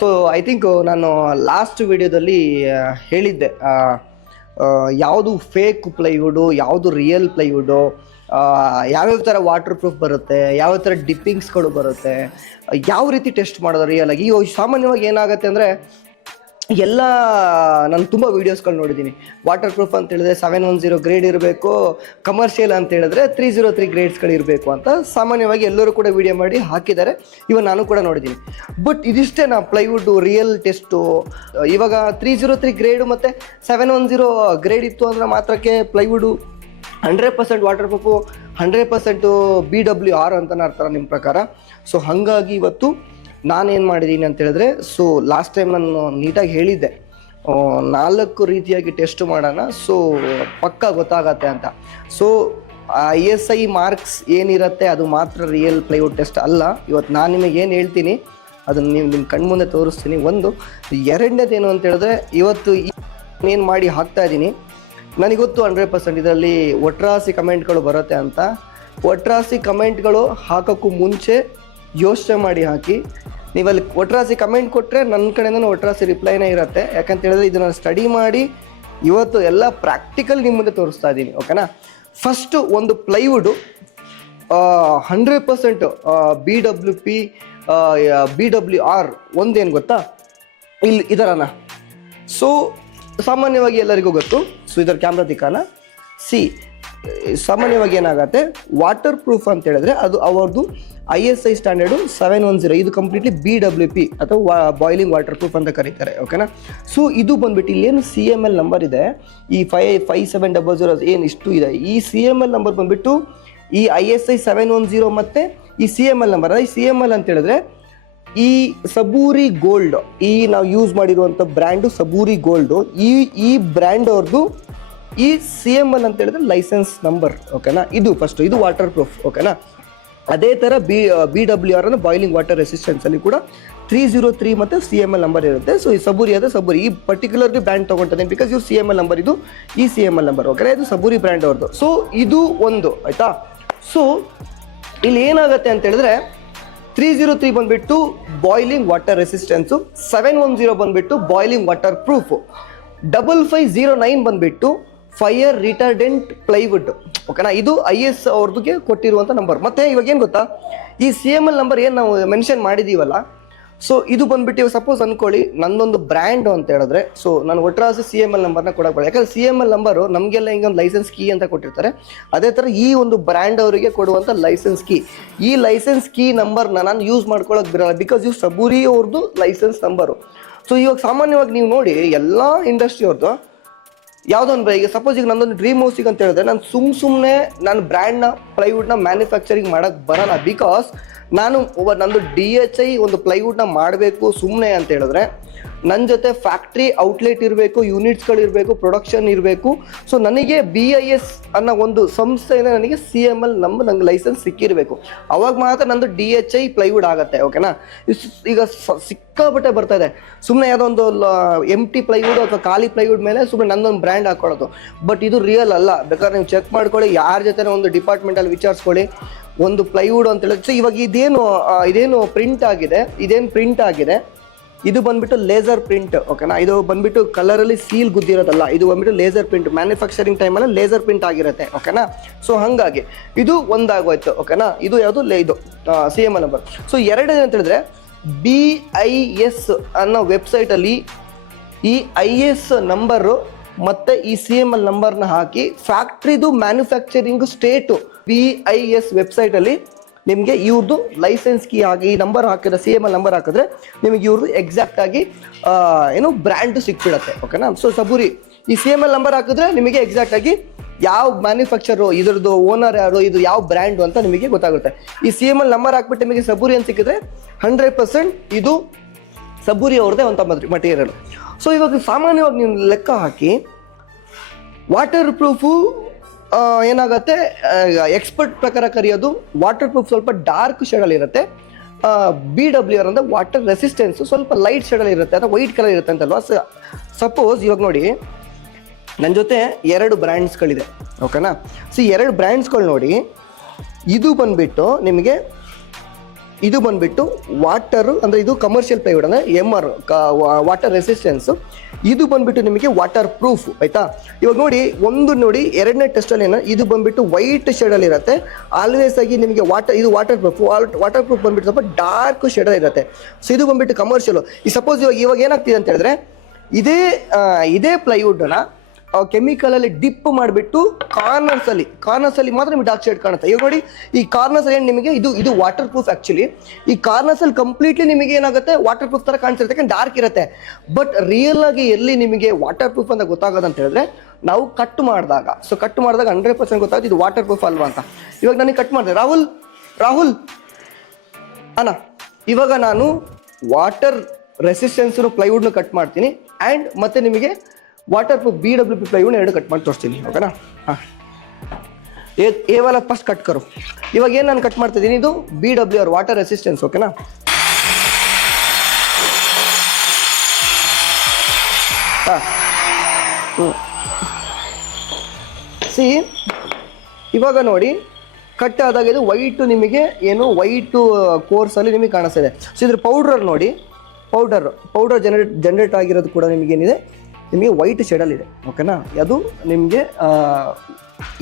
So I think ನಾನು last ವಿಡಿಯೋದಲ್ಲಿ ಹೇಳಿದ್ದೆ ಯಾವುದು ಫೇಕ್ ಪ್ಲೈವುಡು ಯಾವುದು ರಿಯಲ್ ಪ್ಲೈವುಡು, ಯಾವ್ಯಾವ ಥರ ವಾಟರ್ ಪ್ರೂಫ್ ಬರುತ್ತೆ, ಯಾವ ಥರ ಡಿಪ್ಪಿಂಗ್ಸ್ಗಳು ಬರುತ್ತೆ, ಯಾವ ರೀತಿ ಟೆಸ್ಟ್ ಮಾಡೋದು ರಿಯಲ್ ಆಗಿ. ಸಾಮಾನ್ಯವಾಗಿ ಏನಾಗುತ್ತೆ ಅಂದರೆ ಎಲ್ಲ ನಾನು ತುಂಬ ವೀಡಿಯೋಸ್ಗಳು ನೋಡಿದ್ದೀನಿ. ವಾಟರ್ ಪ್ರೂಫ್ ಅಂತ ಹೇಳಿದ್ರೆ 710 ಗ್ರೇಡ್ ಇರಬೇಕು, ಕಮರ್ಷಿಯಲ್ ಅಂತ ಹೇಳಿದ್ರೆ 303 ಗ್ರೇಡ್ಸ್ಗಳು ಇರಬೇಕು ಅಂತ ಸಾಮಾನ್ಯವಾಗಿ ಎಲ್ಲರೂ ಕೂಡ ವಿಡಿಯೋ ಮಾಡಿ ಹಾಕಿದ್ದಾರೆ. ಇವಾಗ ನಾನು ಕೂಡ ನೋಡಿದ್ದೀನಿ. ಬಟ್ ಇದಿಷ್ಟೇ ನಾ ಪ್ಲೈವುಡ್ ರಿಯಲ್ ಟೆಸ್ಟು. ಇವಾಗ 303 ಗ್ರೇಡು ಮತ್ತು 710 ಗ್ರೇಡ್ ಇತ್ತು ಅಂದರೆ ಮಾತ್ರಕ್ಕೆ ಪ್ಲೈವುಡು 100% ವಾಟರ್ ಪ್ರೂಫು, 100% BWR ಅಂತಲೇ ಅರ್ಥ ನಿಮ್ಮ ಪ್ರಕಾರ. ಸೊ ಹಾಗಾಗಿ ಇವತ್ತು ನಾನೇನು ಮಾಡಿದ್ದೀನಿ ಅಂತ ಹೇಳಿದ್ರೆ, ಸೊ ಲಾಸ್ಟ್ ಟೈಮ್ ನಾನು ನೀಟಾಗಿ ಹೇಳಿದ್ದೆ 4 ರೀತಿಯಾಗಿ ಟೆಸ್ಟ್ ಮಾಡೋಣ, ಸೊ ಪಕ್ಕ ಗೊತ್ತಾಗತ್ತೆ ಅಂತ. ಸೊ ISI ಮಾರ್ಕ್ಸ್ ಏನಿರುತ್ತೆ ಅದು ಮಾತ್ರ ರಿಯಲ್ ಪ್ಲೈವುಡ್ ಟೆಸ್ಟ್ ಅಲ್ಲ. ಇವತ್ತು ನಾನು ನಿಮಗೆ ಏನು ಹೇಳ್ತೀನಿ ಅದನ್ನು ನಿಮ್ಮ ಕಣ್ಮುಂದೆ ತೋರಿಸ್ತೀನಿ. ಒಂದು ಎರಡನೇದೇನು ಅಂತ ಹೇಳಿದ್ರೆ, ಇವತ್ತು ಏನು ಮಾಡಿ ಹಾಕ್ತಾ ಇದ್ದೀನಿ ನನಗೊತ್ತು 100% ಇದರಲ್ಲಿ ಒಟ್ರಾಸಿ ಕಮೆಂಟ್ಗಳು ಬರುತ್ತೆ ಅಂತ. ಒಟ್ರಾಸಿ ಕಮೆಂಟ್ಗಳು ಹಾಕೋಕ್ಕೂ ಮುಂಚೆ ಯೋಚನೆ ಮಾಡಿ ಹಾಕಿ. ನೀವಲ್ಲಿ ಒಟ್ರಾಸಿ ಕಮೆಂಟ್ ಕೊಟ್ಟರೆ ನನ್ನ ಕಡೆಯಿಂದ ಒಟ್ರಾಸಿ ರಿಪ್ಲೈನೇ ಇರುತ್ತೆ. ಯಾಕಂತ ಹೇಳಿದ್ರೆ ಇದನ್ನು ಸ್ಟಡಿ ಮಾಡಿ ಇವತ್ತು ಎಲ್ಲ ಪ್ರಾಕ್ಟಿಕಲ್ ನಿಮ್ಮ ಮುಂದೆ ತೋರಿಸ್ತಾ ಇದ್ದೀನಿ, ಓಕೆನಾ. ಫಸ್ಟು ಒಂದು ಪ್ಲೈವುಡು 100% BWP BWR ಒಂದೇನು ಗೊತ್ತಾ, ಇಲ್ಲಿ ಇದರನ. ಸೊ ಸಾಮಾನ್ಯವಾಗಿ ಎಲ್ಲರಿಗೂ ಗೊತ್ತು. ಸೊ ಇದರ ಕ್ಯಾಮ್ರಾ ದಿಕ್ಕಾನ ಸಾಮಾನ್ಯವಾಗಿ ಏನಾಗುತ್ತೆ, ವಾಟರ್ ಪ್ರೂಫ್ ಅಂತ ಹೇಳಿದ್ರೆ ಅದು ಅವ್ರದ್ದು ISI ಸ್ಟ್ಯಾಂಡರ್ಡು 710. ಇದು ಕಂಪ್ಲೀಟ್ಲಿ BWP ಅಥವಾ ಬಾಯ್ಲಿಂಗ್ ವಾಟರ್ ಪ್ರೂಫ್ ಅಂತ ಕರೀತಾರೆ, ಓಕೆನಾ. ಸೊ ಇದು ಬಂದ್ಬಿಟ್ಟು ಇಲ್ಲೇನು CML ನಂಬರ್ ಇದೆ, ಈ 5700 ಏನು ಇಷ್ಟು ಇದೆ, ಈ CML ನಂಬರ್ ಬಂದ್ಬಿಟ್ಟು ಈ ISI 710 ಮತ್ತು ಈ CML ನಂಬರ್. ಈ CML ಅಂತ ಹೇಳಿದ್ರೆ ಈ ಸಬೂರಿ ಗೋಲ್ಡ್, ಈ ನಾವು ಯೂಸ್ ಮಾಡಿರುವಂಥ ಬ್ರ್ಯಾಂಡು ಸಬೂರಿ ಗೋಲ್ಡು, ಈ ಬ್ರ್ಯಾಂಡ್ ಅವ್ರದ್ದು ಈ CML ಅಂತ ಹೇಳಿದ್ರೆ ಲೈಸೆನ್ಸ್ ನಂಬರ್, ಓಕೆನಾ. ಇದು ಫಸ್ಟು, ಇದು ವಾಟರ್ ಪ್ರೂಫ್, ಓಕೆನಾ. ಅದೇ ಥರ BWR ಅಂದರೆ ಬಾಯ್ಲಿಂಗ್ ವಾಟರ್ ರೆಸಿಸ್ಟೆನ್ಸಲ್ಲಿ ಕೂಡ 303 ಮತ್ತು CML ನಂಬರ್ ಇರುತ್ತೆ. ಸೊ ಈ ಸಬೂರಿ ಅದೇ ಸಬೂರಿ, ಈ ಪರ್ಟಿಕ್ಯುಲರ್ಲಿ ಬ್ರ್ಯಾಂಡ್ ತೊಗೊಳ್ತಾನೆ ಬಿಕಾಸ್ ಇವು CML ನಂಬರ್, ಇದು ಈ CML ನಂಬರ್, ಓಕೆ. ಇದು ಸಬೂರಿ ಬ್ರ್ಯಾಂಡ್ ಅವ್ರದ್ದು. ಸೊ ಇದು ಒಂದು ಆಯಿತಾ. ಸೊ ಇಲ್ಲಿ ಏನಾಗುತ್ತೆ ಅಂತ ಹೇಳಿದ್ರೆ 303 ಬಂದುಬಿಟ್ಟು ಬಾಯ್ಲಿಂಗ್ ವಾಟರ್ ರೆಸಿಸ್ಟೆನ್ಸು, 710 ಬಂದುಬಿಟ್ಟು ಬಾಯ್ಲಿಂಗ್ ವಾಟರ್ ಪ್ರೂಫು, 5509 ಬಂದುಬಿಟ್ಟು ಫೈರ್ ರಿಟಾರ್ಡೆಂಟ್ ಪ್ಲೈವುಡ್, ಓಕೆನಾ. ಇದು IS ಅವ್ರದ್ದು ಕೊಟ್ಟಿರುವಂಥ ನಂಬರ್. ಮತ್ತು ಇವಾಗ ಏನು ಗೊತ್ತಾ, ಈ CML ನಂಬರ್ ಏನು ನಾವು ಮೆನ್ಷನ್ ಮಾಡಿದ್ದೀವಲ್ಲ, ಸೊ ಇದು ಬಂದುಬಿಟ್ಟು ಇವಾಗ ಸಪೋಸ್ ಅಂದ್ಕೊಳ್ಳಿ ನನ್ನೊಂದು ಬ್ರ್ಯಾಂಡು ಅಂತ ಹೇಳಿದ್ರೆ, ಸೊ ನಾನು ಒಟ್ರಾಸಿ CML ನಂಬರ್ನ ಕೊಡೋಕೆ, ಯಾಕಂದರೆ CML ನಂಬರು ನಮಗೆಲ್ಲ ಹಿಂಗೊಂದು ಲೈಸೆನ್ಸ್ ಕೀ ಅಂತ ಕೊಟ್ಟಿರ್ತಾರೆ. ಅದೇ ಥರ ಈ ಒಂದು ಬ್ರ್ಯಾಂಡ್ ಅವರಿಗೆ ಕೊಡುವಂಥ ಲೈಸೆನ್ಸ್ ಕೀ, ಈ ಲೈಸೆನ್ಸ್ ಕೀ ನಂಬರ್ನ ನಾನು ಯೂಸ್ ಮಾಡ್ಕೊಳ್ಳೋಕೆ ಬಿಡಲ್ಲ ಬಿಕಾಸ್ ಇವು ಸಬೂರಿ ಅವ್ರದ್ದು ಲೈಸೆನ್ಸ್ ನಂಬರು. ಸೊ ಇವಾಗ ಸಾಮಾನ್ಯವಾಗಿ ನೀವು ನೋಡಿ ಎಲ್ಲ ಇಂಡಸ್ಟ್ರಿ ಅವ್ರದ್ದು ಯಾವುದೋ ಒಂದು, ಈಗ ಸಪೋಸ್ ಈಗ ನಂದೊಂದು ಡ್ರೀಮ್ ಹೌಸಿಗೆ ಅಂತ ಹೇಳಿದ್ರೆ ನಾನು ಸುಮ್ಮನೆ ನಾನು ಬ್ರ್ಯಾಂಡ್ನ ಪ್ಲೈವುಡ್ನ ಮ್ಯಾನುಫ್ಯಾಕ್ಚರಿಂಗ್ ಮಾಡೋಕ್ಕೆ ಬರಲ್ಲ. ಬಿಕಾಸ್ ನಾನು ನಂದು DHI ಒಂದು ಪ್ಲೈವುಡ್ನ ಮಾಡಬೇಕು ಸುಮ್ಮನೆ ಅಂತ ಹೇಳಿದ್ರೆ ನನ್ನ ಜೊತೆ ಫ್ಯಾಕ್ಟ್ರಿ ಔಟ್ಲೆಟ್ ಇರಬೇಕು, ಯೂನಿಟ್ಸ್ಗಳಿರಬೇಕು, ಪ್ರೊಡಕ್ಷನ್ ಇರಬೇಕು. ಸೊ ನನಗೆ BIS ಅನ್ನೋ ಒಂದು ಸಂಸ್ಥೆಯಿಂದ ನನಗೆ CML ನಂಗೆ ಲೈಸೆನ್ಸ್ ಸಿಕ್ಕಿರಬೇಕು. ಅವಾಗ ಮಾತ್ರ ನಂದು DHI ಪ್ಲೈವುಡ್ ಆಗುತ್ತೆ, ಓಕೆನಾ. ಈಗ ಸಿಕ್ಕಾಪಟ್ಟೆ ಬರ್ತಾ ಇದೆ ಸುಮ್ಮನೆ ಯಾವುದೋ ಒಂದು ಎಂಟಿ ಪ್ಲೈವುಡ್ ಅಥವಾ ಖಾಲಿ ಪ್ಲೈವುಡ್ ಮೇಲೆ ಸುಮ್ಮನೆ ನಂದೊಂದು ಬ್ರ್ಯಾಂಡ್ ಹಾಕೊಳ್ಳೋದು. ಬಟ್ ಇದು ರಿಯಲ್ ಅಲ್ಲ. ಬೇಕಾದ್ರೆ ನೀವು ಚೆಕ್ ಮಾಡ್ಕೊಳ್ಳಿ, ಯಾರ ಜೊತೆ ಒಂದು ಡಿಪಾರ್ಟ್ಮೆಂಟಲ್ಲಿ ವಿಚಾರಿಸ್ಕೊಳ್ಳಿ. ಒಂದು ಪ್ಲೈವುಡ್ ಅಂತ ಹೇಳಿದ್ರೆ, ಸೊ ಇವಾಗ ಇದೇನು ಪ್ರಿಂಟ್ ಆಗಿದೆ, ಇದು ಬಂದ್ಬಿಟ್ಟು ಲೇಸರ್ ಪ್ರಿಂಟ್, ಓಕೆನಾ. ಇದು ಬಂದ್ಬಿಟ್ಟು ಕಲರಲ್ಲಿ ಸೀಲ್ ಗುದ್ದಿರೋದಲ್ಲ, ಇದು ಬಂದ್ಬಿಟ್ಟು ಲೇಸರ್ ಪ್ರಿಂಟ್, ಮ್ಯಾನುಫ್ಯಾಕ್ಚರಿಂಗ್ ಟೈಮಲ್ಲಿ ಲೇಸರ್ ಪ್ರಿಂಟ್ ಆಗಿರುತ್ತೆ, ಓಕೆನಾ. ಸೊ ಹಾಗಾಗಿ ಇದು ಒಂದಾಗೋಯ್ತು, ಓಕೆನಾ. ಇದು ಯಾವುದು ಇದು CML ನಂಬರ್. ಸೊ ಎರಡನೇ ಅಂತ ಹೇಳಿದ್ರೆ BIS ಅನ್ನೋ ವೆಬ್ಸೈಟಲ್ಲಿ ಈ IS ನಂಬರು ಮತ್ತು ಈ CML ನಂಬರ್ನ ಹಾಕಿ ಫ್ಯಾಕ್ಟ್ರಿದು ಮ್ಯಾನುಫ್ಯಾಕ್ಚರಿಂಗ್ ಸ್ಟೇಟು BIS ವೆಬ್ಸೈಟಲ್ಲಿ ನಿಮಗೆ ಇವ್ರದ್ದು ಲೈಸೆನ್ಸ್ ಕೀ ಆಗಿ ಈ ನಂಬರ್ ಹಾಕಿದ್ರೆ, CML ನಂಬರ್ ಹಾಕಿದ್ರೆ ನಿಮಗೆ ಇವ್ರದ್ದು ಎಕ್ಸಾಕ್ಟಾಗಿ ಏನು ಬ್ರ್ಯಾಂಡು ಸಿಕ್ಬಿಡುತ್ತೆ, ಓಕೆನಾ. ಸೊ ಸಬೂರಿ ಈ CML ನಂಬರ್ ಹಾಕಿದ್ರೆ ನಿಮಗೆ ಎಕ್ಸಾಕ್ಟಾಗಿ ಯಾವ ಮ್ಯಾನುಫ್ಯಾಕ್ಚರು, ಇದ್ರದ್ದು ಓನರ್ ಯಾರು, ಇದು ಯಾವ ಬ್ರ್ಯಾಂಡು ಅಂತ ನಿಮಗೆ ಗೊತ್ತಾಗುತ್ತೆ. ಈ CML ನಂಬರ್ ಹಾಕ್ಬಿಟ್ಟು ನಿಮಗೆ ಸಬೂರಿ ಅಂತ ಸಿಕ್ಕಿದ್ರೆ 100% ಇದು ಸಬೂರಿ ಅವ್ರದ್ದೇ ಅಂತ ಮಟೀರಿಯಲ್. ಸೊ ಇವಾಗ ಸಾಮಾನ್ಯವಾಗಿ ನೀವು ಲೆಕ್ಕ ಹಾಕಿ ವಾಟರ್ ಪ್ರೂಫು ಏನಾಗುತ್ತೆ, ಎಕ್ಸ್ಪರ್ಟ್ ಪ್ರಕಾರ ಕರೆಯೋದು ವಾಟರ್ ಪ್ರೂಫ್ ಸ್ವಲ್ಪ ಡಾರ್ಕ್ ಶೇಡಲ್ಲಿ ಇರುತ್ತೆ, BWR ಅಂದರೆ ವಾಟರ್ ರೆಸಿಸ್ಟೆನ್ಸು ಸ್ವಲ್ಪ ಲೈಟ್ ಶೇಡಲ್ಲಿ ಇರುತ್ತೆ ಅಥವಾ ವೈಟ್ ಕಲರ್ ಇರುತ್ತೆ ಅಂತಲ್ವಾ. ಸಪೋಸ್ ಇವಾಗ ನೋಡಿ ನನ್ನ ಜೊತೆ 2 ಬ್ರ್ಯಾಂಡ್ಸ್ಗಳಿದೆ, ಓಕೆನಾ. ಸೊ 2 ಬ್ರ್ಯಾಂಡ್ಸ್ಗಳು ನೋಡಿ, ಇದು ಬಂದುಬಿಟ್ಟು ನಿಮಗೆ ಇದು ಬಂದ್ಬಿಟ್ಟು ವಾಟರು ಅಂದರೆ ಇದು ಕಮರ್ಷಿಯಲ್ ಪ್ಲೈವುಡ್ ಅಂದರೆ MR ವಾಟರ್ ರೆಸಿಸ್ಟೆನ್ಸು. ಇದು ಬಂದ್ಬಿಟ್ಟು ನಿಮಗೆ ವಾಟರ್ ಪ್ರೂಫ್ ಆಯಿತಾ. ಇವಾಗ ನೋಡಿ ಒಂದು ನೋಡಿ ಎರಡನೇ ಟೆಸ್ಟಲ್ಲಿ ಏನೋ ಇದು ಬಂದ್ಬಿಟ್ಟು ವೈಟ್ ಶೇಡಲ್ಲಿ ಇರುತ್ತೆ. ಆಲ್ವೇಸ್ ಆಗಿ ನಿಮಗೆ ಇದು ವಾಟರ್ ಪ್ರೂಫ್ ಬಂದ್ಬಿಟ್ಟು ಸ್ವಲ್ಪ ಡಾರ್ಕ್ ಶೇಡಲ್ಲಿ ಇರುತ್ತೆ. ಸೊ ಇದು ಬಂದ್ಬಿಟ್ಟು ಕಮರ್ಷಿಯಲು. ಈ ಸಪೋಸ್ ಇವಾಗ ಏನಾಗ್ತಿದೆ ಅಂತ ಹೇಳಿದ್ರೆ ಇದೇ ಪ್ಲೈವುಡ್ನ ಕೆಮಿಕಲಲ್ಲಿ ಡಿಪ್ ಮಾಡಿಬಿಟ್ಟು ಕಾರ್ನರ್ಸಲ್ಲಿ ಮಾತ್ರ ನಿಮಗೆ ಡಾರ್ಕ್ ಶೇಡ್ ಕಾಣುತ್ತೆ. ಇವಾಗ ನೋಡಿ ಈ ಕಾರ್ನರ್ಸಲ್ಲಿ ಏನು ನಿಮಗೆ ಇದು ವಾಟರ್ ಪ್ರೂಫ್. ಆ್ಯಕ್ಚುಲಿ ಈ ಕಾರ್ನರ್ಸಲ್ಲಿ ಕಂಪ್ಲೀಟ್ಲಿ ನಿಮಗೆ ಏನಾಗುತ್ತೆ ವಾಟರ್ ಪ್ರೂಫ್ ಥರ ಕಾಣಿಸಿರುತ್ತೆ, ಯಾಕಂದ್ರೆ ಡಾರ್ಕ್ ಇರುತ್ತೆ. ಬಟ್ ರಿಯಲ್ ಆಗಿ ಎಲ್ಲಿ ನಿಮಗೆ ವಾಟರ್ ಪ್ರೂಫ್ ಅಂತ ಗೊತ್ತಾಗೋದು ಅಂತ ಹೇಳಿದ್ರೆ ನಾವು ಕಟ್ ಮಾಡಿದಾಗ 100% ಗೊತ್ತಾಗುತ್ತೆ ಇದು ವಾಟರ್ ಪ್ರೂಫ್ ಅಲ್ವಾ ಅಂತ. ಇವಾಗ ನನಗೆ ಕಟ್ ಮಾಡಿದೆ ರಾಹುಲ್ ಅಣ್ಣ, ಇವಾಗ ನಾನು ವಾಟರ್ ರೆಸಿಸ್ಟೆನ್ಸ್ನು ಪ್ಲೈವುಡ್ನು ಕಟ್ ಮಾಡ್ತೀನಿ ಆ್ಯಂಡ್ ಮತ್ತೆ ನಿಮಗೆ ವಾಟರ್ ಪ್ರೂಫ್ BWP ಪ್ಲೈವುಡ್ ಎರಡು ಕಟ್ ಮಾಡಿ ತೋರಿಸ್ತೀನಿ. ಓಕೆನಾ? ಹಾಂ, ये वाला फर्स्ट कट करो. ಇವಾಗ ಏನು ನಾನು ಕಟ್ ಮಾಡ್ತಿದ್ದೀನಿ, ಇದು BWR ವಾಟರ್ ರೆಸಿಸ್ಟೆನ್ಸ್. ಓಕೆನಾ? ಹಾಂ, ಸಿ ಇವಾಗ ನೋಡಿ ಕಟ್ ಆದಾಗ ಇದು ವೈಟು ನಿಮಗೆ ಏನು ವೈಟು ಕೋರ್ಸಲ್ಲಿ ನಿಮಗೆ ಕಾಣಿಸ್ತಿದೆ. ಸೊ ಇದ್ರ ಪೌಡರ್ ನೋಡಿ, ಪೌಡರ್ ಜನರೇಟ್ ಆಗಿರೋದು ಕೂಡ ನಿಮಗೇನಿದೆ ನಿಮಗೆ ವೈಟ್ ಶೇಡಲ್ಲಿದೆ. ಓಕೆನಾ? ಅದು ನಿಮಗೆ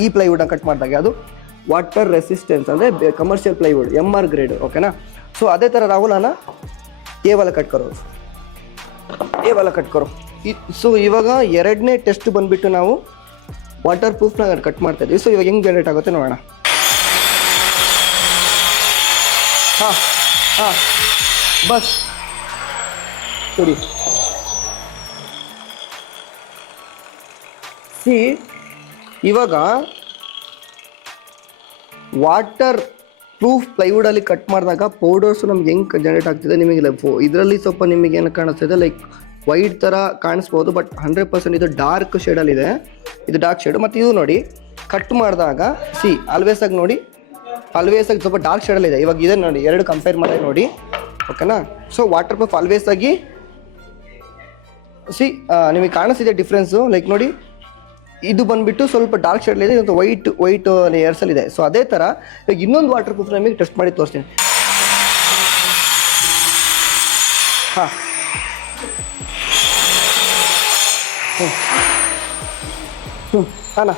ಈ ಪ್ಲೈವುಡ್ನ ಕಟ್ ಮಾಡಿದಾಗ ಅದು ವಾಟರ್ ರೆಸಿಸ್ಟೆನ್ಸ್ ಅಂದರೆ ಕಮರ್ಷಿಯಲ್ ಪ್ಲೈವುಡ್ MR ಗ್ರೇಡ್. ಓಕೆನಾ? ಸೊ ಅದೇ ಥರ ರಾಹುಲನ ये वाला ಕಟ್ ಕರೋ. ಸೊ ಇವಾಗ ಎರಡನೇ ಟೆಸ್ಟ್ ಬಂದುಬಿಟ್ಟು ನಾವು ವಾಟರ್ ಪ್ರೂಫ್ನ ಕಟ್ ಮಾಡ್ತಾ ಇದ್ದೀವಿ. ಸೊ ಇವಾಗ ಹೆಂಗೆ ಜನರೇಟ್ ಆಗುತ್ತೆ ನೋಡೋಣ. ಹಾಂ ಬಸ್ ಸರಿ. ಇವಾಗ ವಾಟರ್ ಪ್ರೂಫ್ ಪ್ಲೈವುಡಲ್ಲಿ ಕಟ್ ಮಾಡಿದಾಗ ಪೌಡರ್ಸು ನಮ್ಗೆ ಹೆಂಗೆ ಜನರೇಟ್ ಆಗ್ತಿದೆ ನಿಮಗೆ ಇದರಲ್ಲಿ ಸ್ವಲ್ಪ ನಿಮಗೆ ಏನು ಕಾಣಿಸ್ತಿದೆ ಲೈಕ್ ವೈಟ್ ಥರ ಕಾಣಿಸ್ಬೋದು. ಬಟ್ 100% ಇದು ಡಾರ್ಕ್ ಶೇಡಲ್ಲಿದೆ, ಇದು ಡಾರ್ಕ್ ಶೇಡು. ಮತ್ತು ಇದು ನೋಡಿ ಕಟ್ ಮಾಡಿದಾಗ ಆಲ್ವೇಸ್ ಆಗಿ ಸ್ವಲ್ಪ ಡಾರ್ಕ್ ಶೇಡಲ್ಲಿದೆ. ಇವಾಗ ಇದೆ ನೋಡಿ, ಎರಡು ಕಂಪೇರ್ ಮಾಡಿ ನೋಡಿ. ಓಕೆನಾ? ಸೊ ವಾಟರ್ ಪ್ರೂಫ್ ಆಲ್ವೇಸ್ ಆಗಿ ನಿಮಗೆ ಕಾಣಿಸ್ತಿದೆ ಡಿಫ್ರೆನ್ಸು. ಲೈಕ್ ನೋಡಿ, ಇದು ಬಂದುಬಿಟ್ಟು ಸ್ವಲ್ಪ ಡಾರ್ಕ್ ಶೇಡಲ್ಲಿದೆ, ಇದು ವೈಟ್ ಲೇಯರ್ಸಲ್ಲಿದೆ. ಸೊ ಅದೇ ಥರ ಇವಾಗ ಇನ್ನೊಂದು ವಾಟರ್ ಪ್ರೂಫ್ ನಿಮಗೆ ಟೆಸ್ಟ್ ಮಾಡಿ ತೋರಿಸ್ತೀನಿ. ಹಾಂ, ಅಣ್ಣ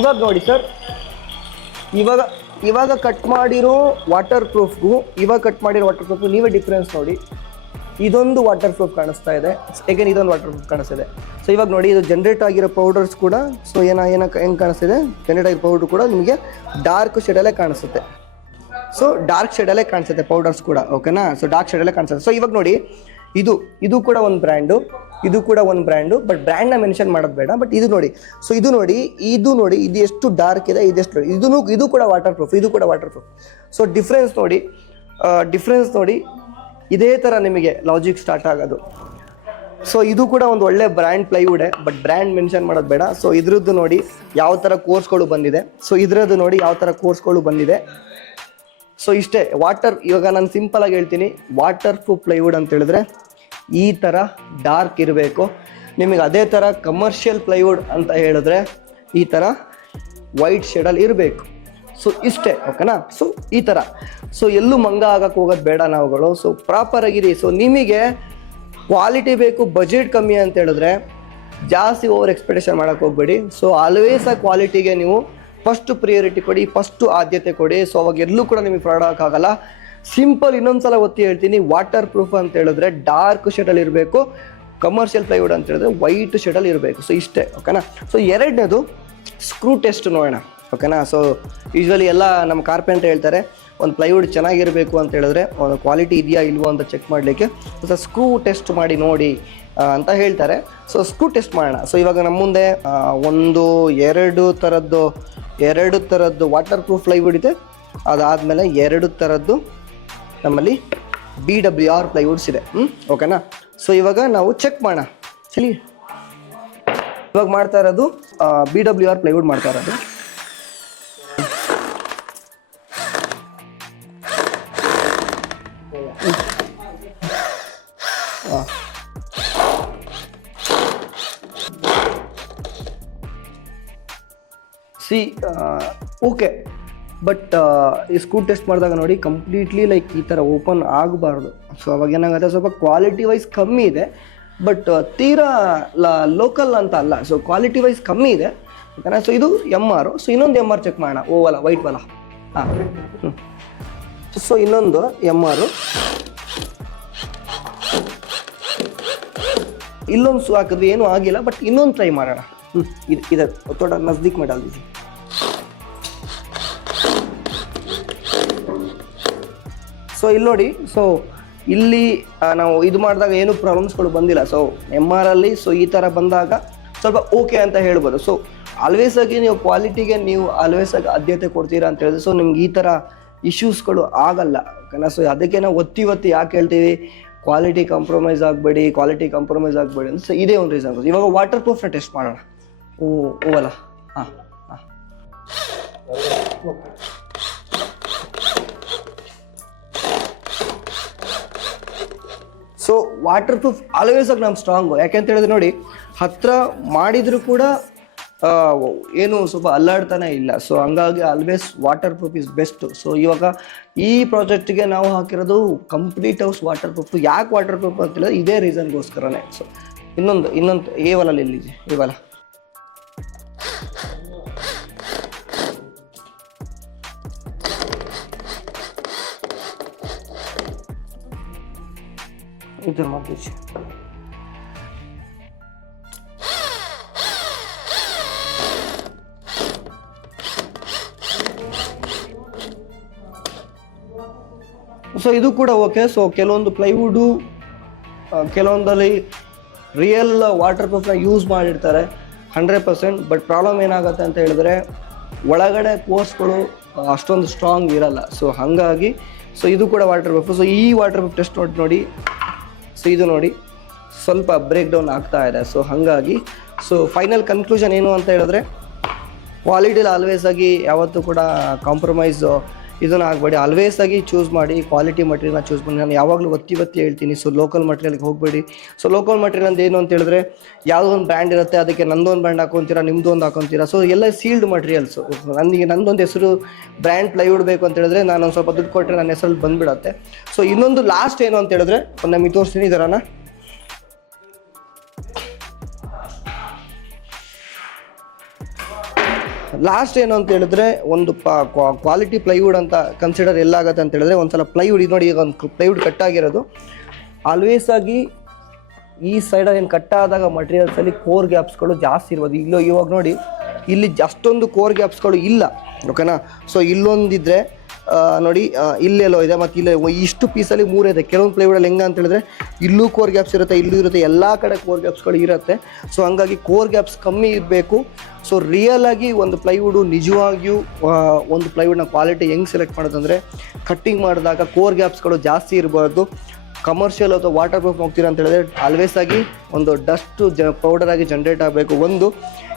ಇವಾಗ ನೋಡಿ ಸರ್, ಇವಾಗ ಕಟ್ ಮಾಡಿರೋ ವಾಟರ್ ಪ್ರೂಫ್ಗೂ ಇವಾಗ ಕಟ್ ಮಾಡಿರೋ ವಾಟರ್ ಪ್ರೂಫ್ಗೂ ನೀವೇ ಡಿಫ್ರೆನ್ಸ್ ನೋಡಿ. ಇದೊಂದು ವಾಟರ್ ಪ್ರೂಫ್ ಕಾಣಿಸ್ತಾ ಇದೆ, ಸೆಕೆಂಡ್ ಇದೊಂದು ವಾಟರ್ ಪ್ರೂಫ್ ಕಾಣಿಸ್ತಿದೆ. ಸೊ ಇವಾಗ ನೋಡಿ ಇದು ಜನರೇಟ್ ಆಗಿರೋ ಪೌಡರ್ಸ್ ಕೂಡ ಸೊ ಹೆಂಗೆ ಕಾಣಿಸ್ತಿದೆ, ಜನರೇಟ್ ಆಗಿರೋ ಪೌಡರ್ ಕೂಡ ನಿಮಗೆ ಡಾರ್ಕ್ ಶೇಡಲ್ಲೇ ಕಾಣಿಸುತ್ತೆ. ಸೊ ಡಾರ್ಕ್ ಶೇಡಲ್ಲೇ ಕಾಣಿಸುತ್ತೆ ಪೌಡರ್ಸ್ ಕೂಡ. ಓಕೆನಾ? ಸೊ ಡಾರ್ಕ್ ಶೇಡಲ್ಲೇ ಕಾಣಿಸುತ್ತೆ. ಸೊ ಇವಾಗ ನೋಡಿ ಇದು ಕೂಡ ಒಂದು ಬ್ರ್ಯಾಂಡು, ಬಟ್ ಬ್ರ್ಯಾಂಡ್ನ ಮೆನ್ಷನ್ ಮಾಡೋದು ಬೇಡ. ಬಟ್ ಇದು ನೋಡಿ, ಸೊ ಇದು ನೋಡಿ ಇದು ಎಷ್ಟು ಡಾರ್ಕ್ ಇದೆ, ಇದು ಕೂಡ ವಾಟರ್ ಪ್ರೂಫ್. ಸೊ ಡಿಫ್ರೆನ್ಸ್ ನೋಡಿ ಇದೇ ಥರ ನಿಮಗೆ ಲಾಜಿಕ್ ಸ್ಟಾರ್ಟ್ ಆಗೋದು. ಸೊ ಇದು ಕೂಡ ಒಂದು ಒಳ್ಳೆ ಬ್ರ್ಯಾಂಡ್ ಪ್ಲೈವುಡೇ, ಬಟ್ ಬ್ರ್ಯಾಂಡ್ ಮೆನ್ಷನ್ ಮಾಡೋದು ಬೇಡ. ಸೊ ಇದ್ರದ್ದು ನೋಡಿ ಯಾವ ಥರ ಕೋರ್ಸ್ಗಳು ಬಂದಿದೆ. ಸೊ ಇಷ್ಟೇ ಇವಾಗ ನಾನು ಸಿಂಪಲ್ ಆಗಿ ಹೇಳ್ತೀನಿ, ವಾಟರ್ ಪ್ರೂಫ್ ಪ್ಲೈವುಡ್ ಅಂತ ಹೇಳಿದ್ರೆ ಈ ಥರ ಡಾರ್ಕ್ ಇರಬೇಕು. ನಿಮಗೆ ಅದೇ ಥರ ಕಮರ್ಷಿಯಲ್ ಪ್ಲೈವುಡ್ ಅಂತ ಹೇಳಿದ್ರೆ ಈ ಥರ ವೈಟ್ ಶೇಡಲ್ಲಿ ಇರಬೇಕು. ಸೊ ಇಷ್ಟೇ. ಓಕೆನಾ? ಸೊ ಈ ಥರ. ಸೊ ಎಲ್ಲೂ ಮಂಗ ಆಗಕ್ಕೆ ಹೋಗೋದು ಬೇಡ ನಾವುಗಳು. ಸೊ ಪ್ರಾಪರಾಗಿರಿ. ಸೊ ನಿಮಗೆ ಕ್ವಾಲಿಟಿ ಬೇಕು, ಬಜೆಟ್ ಕಮ್ಮಿ ಅಂತ ಹೇಳಿದ್ರೆ ಜಾಸ್ತಿ ಓವರ್ ಎಕ್ಸ್ಪೆಕ್ಟೇಷನ್ ಮಾಡೋಕ್ಕೆ ಹೋಗಬೇಡಿ. ಸೊ ಆಲ್ವೇಸ್ ಆ ಕ್ವಾಲಿಟಿಗೆ ನೀವು ಫಸ್ಟ್ ಪ್ರಿಯಾರಿಟಿ ಕೊಡಿ, ಫಸ್ಟು ಆದ್ಯತೆ ಕೊಡಿ. ಸೊ ಅವಾಗ ಎಲ್ಲೂ ಕೂಡ ನಿಮಗೆ ಫ್ರಾಡ್ ಆಗೋಕ್ಕಾಗಲ್ಲ. ಸಿಂಪಲ್ ಇನ್ನೊಂದ್ಸಲ ಒತ್ತಿ ಹೇಳ್ತೀನಿ, ವಾಟರ್ ಪ್ರೂಫ್ ಅಂತ ಹೇಳಿದ್ರೆ ಡಾರ್ಕ್ ಶೇಡಲ್ಲಿ ಇರಬೇಕು, ಕಮರ್ಷಿಯಲ್ ಪ್ಲೈವುಡ್ ಅಂತ ಹೇಳಿದ್ರೆ ವೈಟ್ ಶೇಡಲ್ಲಿ ಇರಬೇಕು. ಸೊ ಇಷ್ಟೇ. ಓಕೆನಾ? ಸೊ ಎರಡನೇದು ಸ್ಕ್ರೂ ಟೆಸ್ಟ್ ನೋಡೋಣ. ಓಕೆನಾ? ಸೊ ಯೂಶ್ವಲಿ ಎಲ್ಲ ನಮ್ಮ ಕಾರ್ಪೆಂಟರ್ ಹೇಳ್ತಾರೆ ಒಂದು ಪ್ಲೈವುಡ್ ಚೆನ್ನಾಗಿರಬೇಕು ಅಂತ ಹೇಳಿದ್ರೆ ಒಂದು ಕ್ವಾಲಿಟಿ ಇದೆಯಾ ಇಲ್ವೋ ಅಂತ ಚೆಕ್ ಮಾಡಲಿಕ್ಕೆ ಸೊ ಸ್ಕ್ರೂ ಟೆಸ್ಟ್ ಮಾಡಿ ನೋಡಿ ಅಂತ ಹೇಳ್ತಾರೆ. ಸೊ ಸ್ಕ್ರೂ ಟೆಸ್ಟ್ ಮಾಡೋಣ. ಸೊ ಇವಾಗ ನಮ್ಮ ಮುಂದೆ ಎರಡು ಥರದ್ದು ವಾಟರ್ ಪ್ರೂಫ್ ಪ್ಲೈವುಡ್ ಇದೆ. ಅದಾದಮೇಲೆ ಎರಡು ಥರದ್ದು ನಮ್ಮಲ್ಲಿ BWR ಪ್ಲೈವುಡ್ಸ್ ಇದೆ. ಓಕೆನಾ? ಸೊ ಇವಾಗ ನಾವು ಚೆಕ್ ಮಾಡೋಣ. ಸರಿ, ಇವಾಗ ಮಾಡ್ತಾ ಇರೋದು BWR ಪ್ಲೈವುಡ್ ಮಾಡ್ತಾ ಇರೋದು. ಓಕೆ, ಬಟ್ ಈ ಸ್ಕ್ರೂ ಟೆಸ್ಟ್ ಮಾಡಿದಾಗ ನೋಡಿ ಕಂಪ್ಲೀಟ್ಲಿ ಲೈಕ್ ಈ ಥರ ಓಪನ್ ಆಗಬಾರ್ದು. ಸೊ ಅವಾಗ ಏನಾಗುತ್ತೆ, ಸ್ವಲ್ಪ ಕ್ವಾಲಿಟಿ ವೈಸ್ ಕಮ್ಮಿ ಇದೆ, ಬಟ್ ತೀರಾ ಲೋಕಲ್ ಅಂತ ಅಲ್ಲ. ಸೊ ಕ್ವಾಲಿಟಿ ವೈಸ್ ಕಮ್ಮಿ ಇದೆ ಓಕೆನಾ. ಸೊ ಇದು MR. ಸೊ ಇನ್ನೊಂದು MR ಚೆಕ್ ಮಾಡೋಣ, ಓವಲ ವೈಟ್ ವಲ. ಹಾಂ ಸೊ ಇನ್ನೊಂದು MR, ಇಲ್ಲೊಂದು ಹಾಕಿದ್ವಿ ಏನೂ ಆಗಿಲ್ಲ, ಬಟ್ ಇನ್ನೊಂದು ಟ್ರೈ ಮಾಡೋಣ. ಇದೆ ತೋಟ ನಜ್ದೀಕ್ ಮಾಡಲ್ ದೀಜಿए. ಸೊ ಇಲ್ಲಿ ನೋಡಿ, ಸೊ ಇಲ್ಲಿ ನಾವು ಇದು ಮಾಡಿದಾಗ ಏನು ಪ್ರಾಬ್ಲಮ್ಸ್ಗಳು ಬಂದಿಲ್ಲ. ಸೊ MR ಅಲ್ಲಿ ಸೊ ಈ ಥರ ಬಂದಾಗ ಸ್ವಲ್ಪ ಓಕೆ ಅಂತ ಹೇಳ್ಬೋದು. ಸೊ ಆಲ್ವೇಸ್ ಆಗಿ ನೀವು ಕ್ವಾಲಿಟಿಗೆ ನೀವು ಆಲ್ವೇಸ್ ಆಗಿ ಆದ್ಯತೆ ಕೊಡ್ತೀರಾ ಅಂತ ಹೇಳಿದ್ರೆ ಸೊ ನಿಮ್ಗೆ ಈ ಥರ ಇಶ್ಯೂಸ್ಗಳು ಆಗಲ್ಲ ಓಕೆನಾ. ಸೊ ಅದಕ್ಕೆ ನಾವು ಒತ್ತಿ ಯಾಕೆ ಹೇಳ್ತೀವಿ, ಕ್ವಾಲಿಟಿ ಕಾಂಪ್ರಮೈಸ್ ಆಗಬೇಡಿ ಅಂತ. ಸೊ ಇದೇ ಒಂದು ರೀಸನ್. ಇವಾಗ ವಾಟರ್ ಪ್ರೂಫ್ನ ಟೆಸ್ಟ್ ಮಾಡೋಣ. ಓವಲ್ಲ. ಹಾಂ ಹಾಂ ಸೊ ವಾಟರ್ ಪ್ರೂಫ್ ಆಲ್ವೇಸ್ ಆಗಿ ನಮ್ಮ ಸ್ಟ್ರಾಂಗು. ಯಾಕೆಂತ ಹೇಳಿದ್ರೆ ನೋಡಿ, ಹತ್ತಿರ ಮಾಡಿದರೂ ಕೂಡ ಏನು ಸ್ವಲ್ಪ ಅಲ್ಲಾಡ್ತಾನೆ ಇಲ್ಲ. ಸೊ ಹಂಗಾಗಿ always water proof is best. So ಇವಾಗ ಈ ಪ್ರಾಜೆಕ್ಟ್ಗೆ ನಾವು ಹಾಕಿರೋದು ಕಂಪ್ಲೀಟ್ ಹೌಸ್ ವಾಟರ್ ಪ್ರೂಫ್. ಯಾಕೆ ವಾಟರ್ ಪ್ರೂಫ್ ಅಂತ ಹೇಳಿದ್ರೆ ಇದೇ ರೀಸನ್ಗೋಸ್ಕರನೇ. ಸೊ ಇನ್ನೊಂದು ಏವಲಲ್ಲಿ ಎಲ್ಲಿದೆ ಇವಲ. इधर मत दीजिए. ಸೊ ಇದು ಕೂಡ ಓಕೆ. ಸೊ ಕೆಲವೊಂದು ಪ್ಲೈವುಡು ಕೆಲವೊಂದಲ್ಲಿ ರಿಯಲ್ ವಾಟರ್ ಪ್ರೂಫ್ನ ಯೂಸ್ ಮಾಡಿರ್ತಾರೆ 100%. ಬಟ್ ಪ್ರಾಬ್ಲಮ್ ಏನಾಗುತ್ತೆ ಅಂತ ಹೇಳಿದ್ರೆ ಒಳಗಡೆ ಕೋರ್ಸ್ಗಳು ಅಷ್ಟೊಂದು ಸ್ಟ್ರಾಂಗ್ ಇರಲ್ಲ. ಸೊ ಹಾಗಾಗಿ ಸೊ ಇದು ಕೂಡ ವಾಟರ್ ಪ್ರೂಫ್. ಸೊ ಈ ವಾಟರ್ ಪ್ರೂಫ್ ಟೆಸ್ಟ್ ನೋಡಿ. ಸೊ ಇದು ನೋಡಿ ಸ್ವಲ್ಪ ಬ್ರೇಕ್ ಡೌನ್ ಆಗ್ತಾ ಇದೆ. ಸೊ ಹಾಗಾಗಿ ಸೊ ಫೈನಲ್ ಕನ್ಕ್ಲೂಷನ್ ಏನು ಅಂತ ಹೇಳಿದ್ರೆ, ಕ್ವಾಲಿಟಿಲಿ ಆಲ್ವೇಸ್ ಆಗಿ ಯಾವತ್ತೂ ಕೂಡ ಕಾಂಪ್ರಮೈಸ್ ಇದನ್ನು ಆಗಬೇಡಿ. ಆಲ್ವೇಸ್ ಆಗಿ ಚೂಸ್ ಮಾಡಿ, ಕ್ವಾಲಿಟಿ ಮಟೀರಿಯಲ್ನ ಚೂಸ್ ಮಾಡಿ. ನಾನು ಯಾವಾಗಲೂ ಒತ್ತಿ ಹೇಳ್ತೀನಿ, ಸೊ ಲೋಕಲ್ ಮಟೀರಿಯಲ್ಗೆ ಹೋಗಬೇಡಿ. ಸೊ ಲೋಕಲ್ ಮಟೀರಿಯಲ್ ಅಂತ ಏನು ಅಂತ ಹೇಳಿದ್ರೆ, ಯಾವುದೋ ಒಂದು ಬ್ರ್ಯಾಂಡ್ ಇರುತ್ತೆ, ಅದಕ್ಕೆ ನಂದೊಂದು ಬ್ರ್ಯಾಂಡ್ ಹಾಕೊತೀರಾ, ನಿಮ್ಮದು ಒಂದು ಹಾಕೊತೀರಾ. ಸೊ ಎಲ್ಲ ಸೀಲ್ಡ್ ಮಟೀರಿಯಲ್ಸು. ನಂದೊಂದು ಹೆಸರು ಬ್ರ್ಯಾಂಡ್ ಪ್ಲೈವುಡ್ ಬೇಕು ಅಂತ ಹೇಳಿದ್ರೆ ನಾನು ಒಂದು ಸ್ವಲ್ಪ ದುಡ್ಡು ಕೊಟ್ಟರೆ ನನ್ನ ಹೆಸರಲ್ಲಿ ಬಂದುಬಿಡತ್ತೆ. ಸೊ ಇನ್ನೊಂದು ಲಾಸ್ಟ್ ಏನು ಅಂತ ಹೇಳಿದ್ರೆ, ನಮಗೆ ತೋರಿಸ್ತೀನಿ ಇದರನ್ನ. ಲಾಸ್ಟ್ ಏನು ಅಂತ ಹೇಳಿದ್ರೆ, ಒಂದು ಕ್ವಾಲಿಟಿ ಪ್ಲೈವುಡ್ ಅಂತ ಕನ್ಸಿಡರ್ ಎಲ್ಲಾಗತ್ತೆ ಅಂತ ಹೇಳಿದ್ರೆ, ಒಂದ್ಸಲ ಪ್ಲೈವುಡ್ ಇದು ನೋಡಿ, ಈಗ ಒಂದು ಪ್ಲೈವುಡ್ ಕಟ್ಟಾಗಿರೋದು ಆಲ್ವೇಸ್ ಆಗಿ ಈ ಸೈಡಲ್ಲಿ ಏನು ಕಟ್ಟಾದಾಗ ಮಟೀರಿಯಲ್ಸಲ್ಲಿ ಕೋರ್ ಗ್ಯಾಪ್ಸ್ಗಳು ಜಾಸ್ತಿ ಇರ್ಬೋದು. ಇವಾಗ ನೋಡಿ ಇಲ್ಲಿ ಅಷ್ಟೊಂದು ಕೋರ್ ಗ್ಯಾಪ್ಸ್ಗಳು ಇಲ್ಲ ಓಕೆನಾ. ಸೊ ಇಲ್ಲೊಂದಿದ್ರೆ ನೋಡಿ ಇಲ್ಲೆಲ್ಲೋ ಇದೆ, ಮತ್ತು ಇಲ್ಲೇ ಇಷ್ಟು ಪೀಸಲ್ಲಿ 3 ಇದೆ. ಕೆಲವೊಂದು ಪ್ಲೈವುಡಲ್ಲಿ ಹೆಂಗೆ ಅಂತ ಹೇಳಿದ್ರೆ ಇಲ್ಲೂ ಕೋರ್ ಗ್ಯಾಪ್ಸ್ ಇರುತ್ತೆ, ಇಲ್ಲೂ ಇರುತ್ತೆ, ಎಲ್ಲ ಕಡೆ ಕೋರ್ ಗ್ಯಾಪ್ಸ್ಗಳು ಇರುತ್ತೆ. ಸೊ ಹಂಗಾಗಿ ಕೋರ್ ಗ್ಯಾಪ್ಸ್ ಕಮ್ಮಿ ಇರಬೇಕು. ಸೊ ರಿಯಲ್ ಆಗಿ ಒಂದು ಪ್ಲೈವುಡು ನಿಜವಾಗಿಯೂ ಒಂದು ಪ್ಲೈವುಡ್ನ ಕ್ವಾಲಿಟಿ ಹೆಂಗೆ ಸೆಲೆಕ್ಟ್ ಮಾಡೋದಂದರೆ, ಕಟ್ಟಿಂಗ್ ಮಾಡಿದಾಗ ಕೋರ್ ಗ್ಯಾಪ್ಸ್ಗಳು ಜಾಸ್ತಿ ಇರಬಾರ್ದು. ಕಮರ್ಷಿಯಲ್ ಅಥವಾ ವಾಟರ್ ಪ್ರೂಫ್ ಹೋಗ್ತೀರಾ ಅಂತ ಹೇಳಿದ್ರೆ ಆಲ್ವೇಸ್ ಆಗಿ ಒಂದು ಡಸ್ಟು ಪೌಡರ್ ಆಗಿ ಜನ್ರೇಟ್ ಆಗಬೇಕು.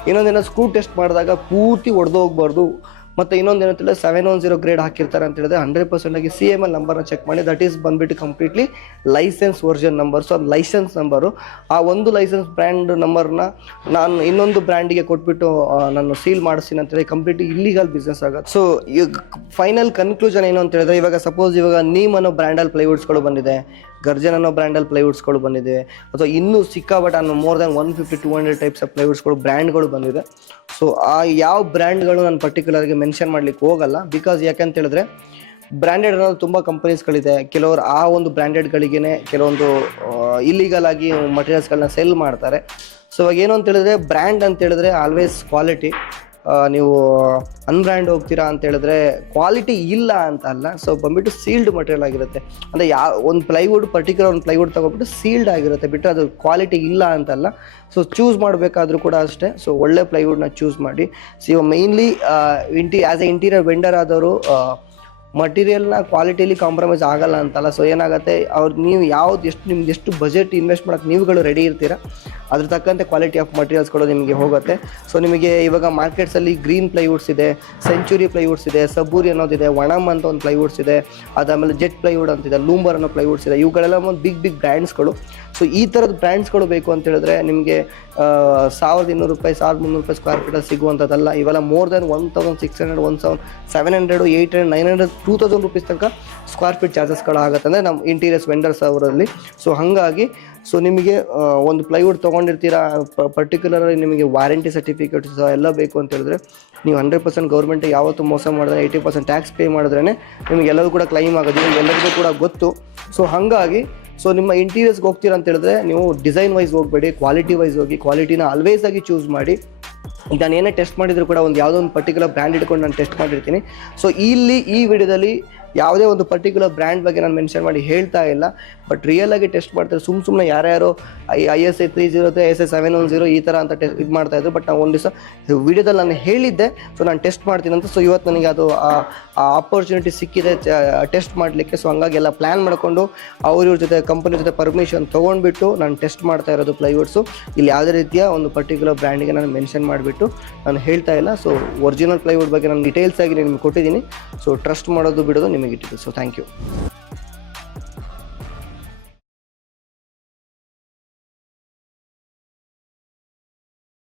ಇನ್ನೊಂದೇನೋ ಸ್ಕ್ರೂ ಟೆಸ್ಟ್ ಮಾಡಿದಾಗ ಪೂರ್ತಿ ಒಡೆದೋಗ್ಬಾರ್ದು. ಮತ್ತು ಇನ್ನೊಂದು ಏನಂತೇಳಿದ್ರೆ 710 ಗ್ರೇಡ್ ಹಾಕಿರ್ತಾರೆ ಅಂತ ಹೇಳಿದ್ರೆ 100% ಆಗಿ CML ನಂಬರ್ನ ಚೆಕ್ ಮಾಡಿ. ದಟ್ ಈಸ್ ಬಂದುಬಿಟ್ಟು completely licence version number. So ಅದು ಲೈಸೆನ್ಸ್ ನಂಬರು. ಆ ಒಂದು ಲೈಸೆನ್ಸ್ ಬ್ರ್ಯಾಂಡ್ ನಂಬರ್ನ ನಾನು ಇನ್ನೊಂದು ಬ್ರ್ಯಾಂಡಿಗೆ ಕೊಟ್ಬಿಟ್ಟು ನಾನು ಸೀಲ್ ಮಾಡಿಸ್ತೀನಿ ಅಂತೇಳಿ ಕಂಪ್ಲೀಟ್ಲಿ ಇಲ್ಲಿಗಲ್ ಬಿಸ್ನೆಸ್ ಆಗುತ್ತೆ. ಸೊ ಈಗ ಫೈನಲ್ ಕನ್ಕ್ಲೂಷನ್ ಏನು ಅಂತ ಹೇಳಿದ್ರೆ, ಇವಾಗ ಸಪೋಸ್ ಇವಾಗ ನೀಮ್ ಅನ್ನೋ ಬ್ರ್ಯಾಂಡಲ್ಲಿ ಪ್ಲೈವುಡ್ಸ್ಗಳು ಬಂದಿದೆ, ಗರ್ಜನ್ ಅನ್ನೋ ಬ್ರ್ಯಾಂಡಲ್ಲಿ ಪ್ಲೈವುಡ್ಸ್ಗಳು ಬಂದಿದೆ, ಅಥವಾ ಇನ್ನೂ ಸಿಕ್ಕಾಬಟ್ ಅನ್ನೋ ಮೋರ್ ದ್ಯಾನ್ 150-200 ಟೈಪ್ಸ್ ಆಫ್ ಪ್ಲೈವುಡ್ಸ್ಗಳು ಬ್ರ್ಯಾಂಡ್ಗಳು ಬಂದಿದೆ. ಸೊ ಆ ಯಾವ ಬ್ರ್ಯಾಂಡ್ಗಳು ನಾನು ಪರ್ಟಿಕ್ಯುಲರ್ಗೆ ಮೆನ್ಷನ್ ಮಾಡ್ಲಿಕ್ಕೆ ಹೋಗಲ್ಲ. ಬಿಕಾಸ್ ಯಾಕೆಂತ ಹೇಳಿದ್ರೆ ಬ್ರ್ಯಾಂಡೆಡ್ ಅನ್ನೋದು ತುಂಬ ಕಂಪನೀಸ್ಗಳಿದೆ. ಕೆಲವರು ಆ ಒಂದು ಬ್ರ್ಯಾಂಡೆಡ್ಗಳಿಗೇ ಕೆಲವೊಂದು ಇಲ್ಲೀಗಲ್ ಆಗಿ ಮಟೀರಿಯಲ್ಸ್ಗಳನ್ನ ಸೆಲ್ ಮಾಡ್ತಾರೆ. ಸೊ ಇವಾಗ ಏನು ಅಂತ ಹೇಳಿದ್ರೆ, ಬ್ರ್ಯಾಂಡ್ ಅಂತ ಹೇಳಿದ್ರೆ ಆಲ್ವೇಸ್ ಕ್ವಾಲಿಟಿ. ನೀವು ಅನ್ಬ್ರ್ಯಾಂಡ್ ಹೋಗ್ತೀರಾ ಅಂತ ಹೇಳಿದ್ರೆ ಕ್ವಾಲಿಟಿ ಇಲ್ಲ ಅಂತ ಅಲ್ಲ. ಸೊ ಬಂದ್ಬಿಟ್ಟು ಸೀಲ್ಡ್ ಮಟೀರಿಯಲ್ ಆಗಿರುತ್ತೆ. ಅಂದರೆ ಒಂದು ಪ್ಲೈವುಡ್ ಪರ್ಟಿಕ್ಯುಲರ್ ಒಂದು ಪ್ಲೈವುಡ್ ತೊಗೊಬಿಟ್ಟು ಸೀಲ್ಡ್ ಆಗಿರುತ್ತೆ, ಬಿಟ್ಟು ಅದು ಕ್ವಾಲಿಟಿ ಇಲ್ಲ ಅಂತಲ್ಲ. ಸೊ ಚೂಸ್ ಮಾಡಬೇಕಾದ್ರೂ ಕೂಡ ಅಷ್ಟೇ. ಸೊ ಒಳ್ಳೆ ಪ್ಲೈವುಡ್ನ ಚೂಸ್ ಮಾಡಿ. ಸೊ ಇವಾಗ mainly as A interior vendor ಆದವರು ಮಟೀರಿಯಲ್ನ ಕ್ವಾಲಿಟಿಲಿ ಕಾಂಪ್ರಮೈಸ್ ಆಗಲ್ಲ ಅಂತಲ್ಲ. ಸೊ ಏನಾಗುತ್ತೆ, ನೀವು ನಿಮ್ದು ಎಷ್ಟು ಬಜೆಟ್ ಇನ್ವೆಸ್ಟ್ ಮಾಡೋಕ್ಕೆ ನೀವುಗಳು ರೆಡಿ ಇರ್ತೀರಾ, ಅದ್ರ ತಕ್ಕಂತೆ ಕ್ವಾಲಿಟಿ ಆಫ್ ಮಟೀರಿಯಲ್ಸ್ಗಳು ನಿಮಗೆ ಹೋಗುತ್ತೆ. ಸೊ ನಿಮಗೆ ಇವಾಗ ಮಾರ್ಕೆಟ್ಸಲ್ಲಿ ಗ್ರೀನ್ ಪ್ಲೈವುಡ್ಸ್ ಇದೆ, ಸೆಂಚುರಿ ಪ್ಲೈವುಡ್ಸ್ ಇದೆ, ಸಬ್ಬೂರಿ ಅನ್ನೋದಿದೆ, ವಣಮ್ ಅಂತ ಒಂದು ಪ್ಲೈವುಡ್ಸ್ ಇದೆ, ಅದಾದಮೇಲೆ ಜೆಟ್ ಪ್ಲೈವುಡ್ ಅಂತಿದೆ, ಲೂಂಬರ್ ಅನ್ನೋ ಪ್ಲೈವುಡ್ಸ್ ಇದೆ. ಇವುಗಳೆಲ್ಲ ಒಂದು ಬಿಗ್ ಬ್ರ್ಯಾಂಡ್ಸ್ಗಳು. ಸೊ ಈ ಥರದ ಬ್ರ್ಯಾಂಡ್ಸ್ಗಳು ಬೇಕು ಅಂತ ಹೇಳಿದ್ರೆ ನಿಮಗೆ 1200 ರೂಪಾಯಿ 1300 ರೂಪಾಯಿ ಸ್ಕ್ವೇರ್ ಫೀಟಲ್ಲಿ ಸಿಗುವಂಥದ್ದಲ್ಲ. ಇವೆಲ್ಲ ಮೋರ್ ದೆನ್ 1600, 1700, 800, 900, 2000 ರುಪೀಸ್ ತನಕ ಸ್ಕ್ವೇರ್ ಫೀಟ್ ಚಾರ್ಜಸ್ಗಳಾಗುತ್ತೆ ಅಂದರೆ ನಮ್ಮ ಇಂಟೀರಿಯರ್ಸ್ ವೆಂಡರ್ಸ್ ಅವರಲ್ಲಿ. ಸೊ ಹಾಗಾಗಿ ನಿಮಗೆ ಒಂದು ಪ್ಲೈವುಡ್ ತೊಗೊಂಡಿರ್ತೀರಾ, ಪರ್ಟಿಕ್ಯುಲರಾಗಿ ನಿಮಗೆ ವಾರಂಟಿ ಸರ್ಟಿಫಿಕೇಟ್ಸ್ ಎಲ್ಲ ಬೇಕು ಅಂತ ಹೇಳಿದ್ರೆ ನೀವು 100% ಗೌರ್ಮೆಂಟಿಗೆ ಯಾವತ್ತೂ ಮೋಸ ಮಾಡಿದ್ರೆ 80% ಟ್ಯಾಕ್ಸ್ ಪೇ ಮಾಡಿದ್ರೇ ನಿಮಗೆ ಎಲ್ಲವೂ ಕೂಡ ಕ್ಲೈಮ್ ಆಗೋದು, ಎಲ್ಲರಿಗೂ ಕೂಡ ಗೊತ್ತು. ಸೊ ಹಾಗಾಗಿ ನಿಮ್ಮ ಇಂಟೀರಿಯರ್ಸ್ಗೆ ಹೋಗ್ತೀರಾ ಅಂತ ಹೇಳಿದ್ರೆ ನೀವು ಡಿಸೈನ್ ವೈಸ್ ಹೋಗಬೇಡಿ, ಕ್ವಾಲಿಟಿ ವೈಸ್ ಹೋಗಿ. ಕ್ವಾಲಿಟಿನ ಆಲ್ವೇಸ್ ಆಗಿ ಚೂಸ್ ಮಾಡಿ. ನಾನು ಏನೇ ಟೆಸ್ಟ್ ಮಾಡಿದ್ರು ಕೂಡ ಯಾವುದೋ ಒಂದು ಪರ್ಟಿಕ್ಯುಲರ್ ಬ್ರ್ಯಾಂಡ್ ಇಟ್ಕೊಂಡು ನಾನು ಟೆಸ್ಟ್ ಮಾಡಿರ್ತೀನಿ. ಸೊ ಈ ವಿಡಿಯೋದಲ್ಲಿ ಯಾವುದೇ ಒಂದು ಪರ್ಟಿಕ್ಯುಲರ್ ಬ್ರ್ಯಾಂಡ್ ಬಗ್ಗೆ ನಾನು ಮೆನ್ಷನ್ ಮಾಡಿ ಹೇಳ್ತಾ ಇಲ್ಲ, ಬಟ್ ರಿಯಲ್ ಆಗಿ ಟೆಸ್ಟ್ ಮಾಡ್ತಾರೆ. ಸುಮ್ಮನೆ ಯಾರ್ಯಾರೋ ISI 303, ISI 710 ಈ ಥರ ಅಂತ ಇದು ಮಾಡ್ತಾಯಿದ್ರು. ಬಟ್ ನಾವು ಒಂದು ದಿವಸ ವಿಡಿಯೋದಲ್ಲಿ ನಾನು ಹೇಳಿದ್ದೆ, ಸೊ ನಾನು ಟೆಸ್ಟ್ ಮಾಡ್ತೀನಿ ಅಂತ. ಸೊ ಇವತ್ತು ನನಗೆ ಅದು ಆಪರ್ಚುನಿಟಿ ಸಿಕ್ಕಿದೆ ಟೆಸ್ಟ್ ಮಾಡಲಿಕ್ಕೆ. ಸೊ ಹಂಗಾಗಿ ಎಲ್ಲ ಪ್ಲ್ಯಾನ್ ಮಾಡಿಕೊಂಡು ಅವ್ರ ಜೊತೆ ಕಂಪನಿ ಜೊತೆ ಪರ್ಮಿಷನ್ ತೊಗೊಂಡ್ಬಿಟ್ಟು ನಾನು ಟೆಸ್ಟ್ ಮಾಡ್ತಾ ಇರೋದು ಪ್ಲೈವುಡ್ಸು. ಇಲ್ಲಿ ಯಾವುದೇ ರೀತಿಯ ಒಂದು ಪರ್ಟಿಕ್ಯುಲರ್ ಬ್ರ್ಯಾಂಡಿಗೆ ನಾನು ಮೆನ್ಷನ್ ಮಾಡಿಬಿಟ್ಟು ನಾನು ಹೇಳ್ತಾ ಇಲ್ಲ. ಸೊ ಒರಿಜಿನಲ್ ಪ್ಲೈವುಡ್ ಬಗ್ಗೆ ನಾನು ಡೀಟೇಲ್ಸ್ ಆಗಿ ನಿಮಗೆ ಕೊಟ್ಟಿದ್ದೀನಿ. ಸೊ ಟ್ರಸ್ಟ್ ಮಾಡೋದು ಬಿಡೋದು ನಿಮಗೆ ಇಟ್ಟಿದ್ದು. So thank you.